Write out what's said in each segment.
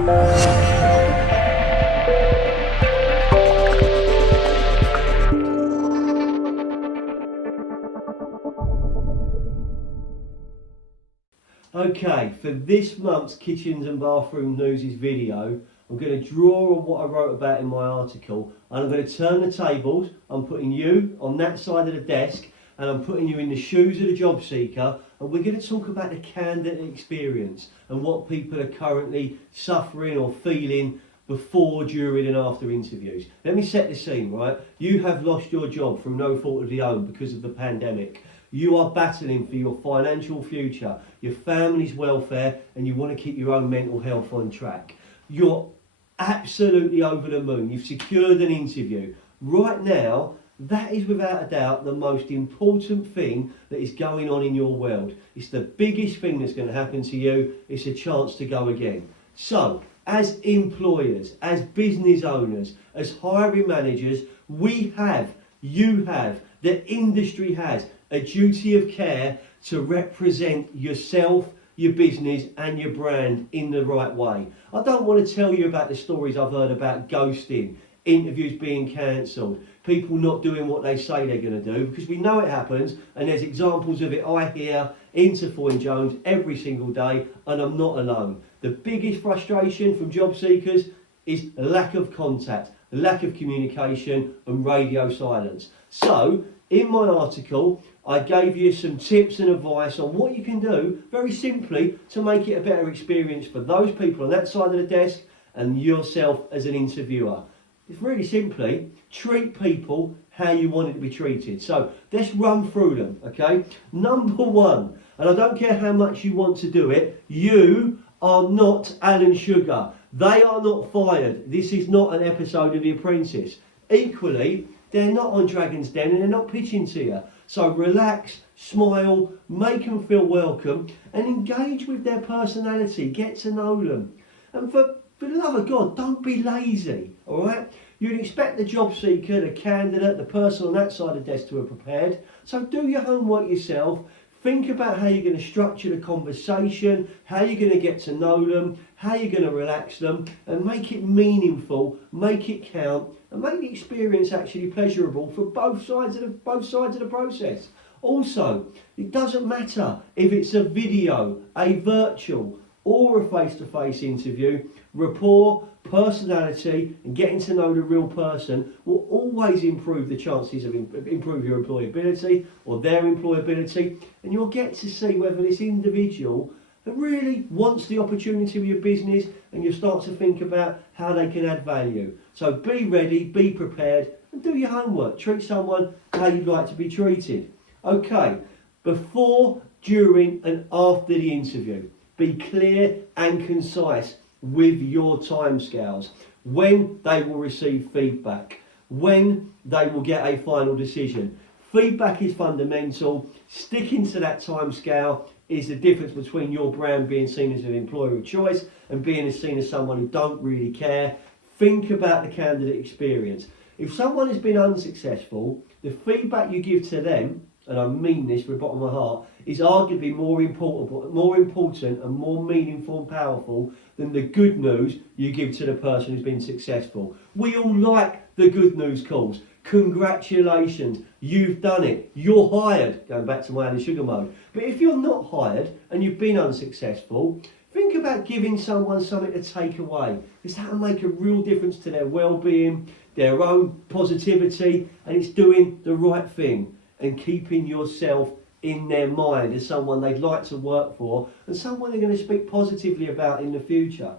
Okay, for this month's Kitchens and Bathroom News video, I'm going to draw on what I wrote about in my article, and I'm going to turn the tables. I'm putting you on that side of the desk, and I'm putting you in the shoes of the job seeker, and we're going to talk about the candidate experience and what people are currently suffering or feeling before, during and after interviews. Let me set the scene, right? You have lost your job from no fault of your own because of the pandemic. You are battling for your financial future, your family's welfare, and you want to keep your own mental health on track. You're absolutely over the moon. You've secured an interview. Right now, that is without a doubt the most important thing that is going on in your world. It's the biggest thing that's going to happen to you. It's a chance to go again. So, as employers, as business owners, as hiring managers, you have, the industry has a duty of care to represent yourself, your business and your brand in the right way. I don't want to tell you about the stories I've heard about ghosting, interviews being cancelled, people not doing what they say they're going to do, because we know it happens, and there's examples of it I hear into Foyne Jones every single day, and I'm not alone. The biggest frustration from job seekers is lack of contact, lack of communication and radio silence. So, in my article, I gave you some tips and advice on what you can do, very simply, to make it a better experience for those people on that side of the desk and yourself as an interviewer. It's really simply, treat people how you want it to be treated. So, let's run through them, okay? Number one, and I don't care how much you want to do it, you are not Alan Sugar. They are not fired. This is not an episode of The Apprentice. Equally, they're not on Dragon's Den and they're not pitching to you. So relax, smile, make them feel welcome and engage with their personality, get to know them. And for the love of God, don't be lazy, all right? You'd expect the job seeker, the candidate, the person on that side of the desk to have prepared. So do your homework yourself. Think about how you're going to structure the conversation, how you're going to get to know them, how you're going to relax them, and make it meaningful, make it count, and make the experience actually pleasurable for both sides of the process. Also, it doesn't matter if it's a video, a virtual, or a face-to-face interview. Rapport, personality, and getting to know the real person will always improve the chances of improve your employability or their employability, and you'll get to see whether this individual really wants the opportunity with your business, and you'll start to think about how they can add value. So be ready, be prepared, and do your homework. Treat someone how you'd like to be treated. Okay, before, during and after the interview, be clear and concise with your timescales, when they will receive feedback, when they will get a final decision. Feedback is fundamental. Sticking to that timescale is the difference between your brand being seen as an employer of choice and being seen as someone who don't really care. Think about the candidate experience. If someone has been unsuccessful, the feedback you give to them, and I mean this from the bottom of my heart, is arguably more important and more meaningful and powerful than the good news you give to the person who's been successful. We all like the good news calls. Congratulations, you've done it, you're hired, going back to my Alan Sugar mode. But if you're not hired and you've been unsuccessful, think about giving someone something to take away, because that'll make a real difference to their well-being, their own positivity, and it's doing the right thing and keeping yourself in their mind as someone they'd like to work for and someone they're going to speak positively about in the future.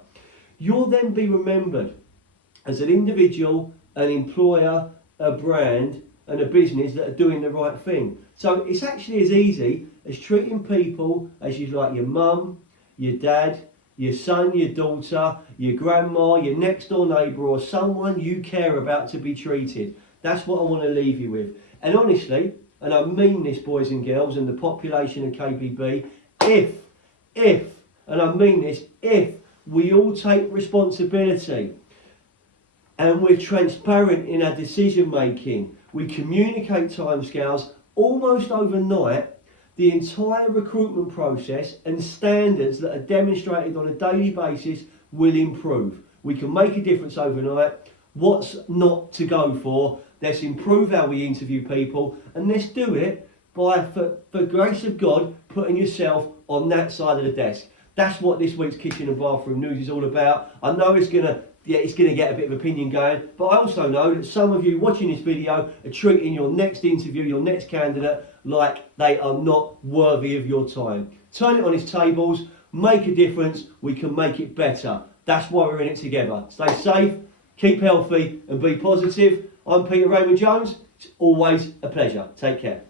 You'll then be remembered as an individual, an employer, a brand and a business that are doing the right thing. So it's actually as easy as treating people as you'd like your mum, your dad, your son, your daughter, your grandma, your next door neighbour or someone you care about to be treated. That's what I want to leave you with. And honestly, and I mean this, boys and girls, and the population of KBB, if, and I mean this, if we all take responsibility and we're transparent in our decision making, we communicate timescales almost overnight, the entire recruitment process and standards that are demonstrated on a daily basis will improve. We can make a difference overnight. What's not to go for? Let's improve how we interview people, and let's do it by, for grace of God, putting yourself on that side of the desk. That's what this week's Kitchen and Bathroom News is all about. I know it's gonna get a bit of opinion going, but I also know that some of you watching this video are treating your next interview, your next candidate, like they are not worthy of your time. Turn it on its tables, make a difference, we can make it better. That's why we're in it together. Stay safe, keep healthy and be positive. I'm Foyne Jones. It's always a pleasure. Take care.